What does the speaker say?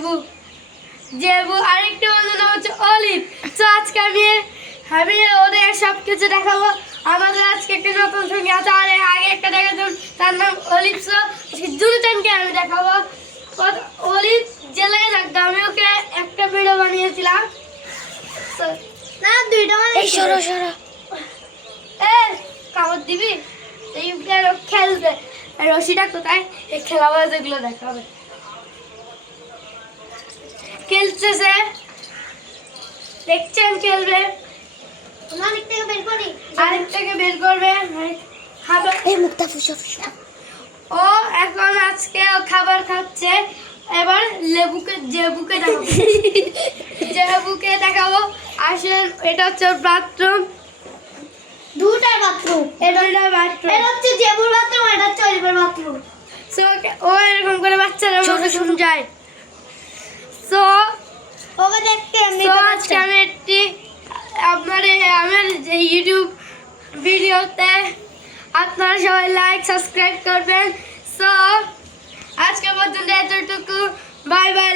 জেবু জেবু আরেকটা বন্ধুর নাম হচ্ছে অলিভ। তো আজকে আমি ওদের সব কিছু দেখাবো। আমাদের আজকে একটা নতুন সঙ্গী আছে, আর আগে একটা দেখাতাম, তার নাম অলিভ। তো দুজনকে আমি দেখাবো। অলিভ জেলায় থাকতো, আমি ওকে একটা ভিডিও বানিয়েছিলাম। না দুইটা কাগজ দিবি খেলবে। রশিটা কোথায়? এই খেলাবাজ এগুলো দেখাবে। খেলতেছে, দেখছেন খেলবে। আরেকটাকে বের করবে, খাবার। ও এখন আজকে খাবার খাচ্ছে। এবার জেবুকে দেখাবো। জেবুকে দেখাবো। আসেন, এটা হচ্ছে বাথরুম। দুটা বাথরুম, এটা হচ্ছে জেবুর বাথরুম, এটা হচ্ছে অলিভের বাথরুম। সো ও এরকম করে বাচ্চারা শুন যায়। সো ওকে দেখতে আজকে আমি একটি আমার ইউটিউব ভিডিওতে আপনারা সবাই লাইক সাবস্ক্রাইব করবেন। সো আজকে পর্যন্ত এতটুকু। Bye bye.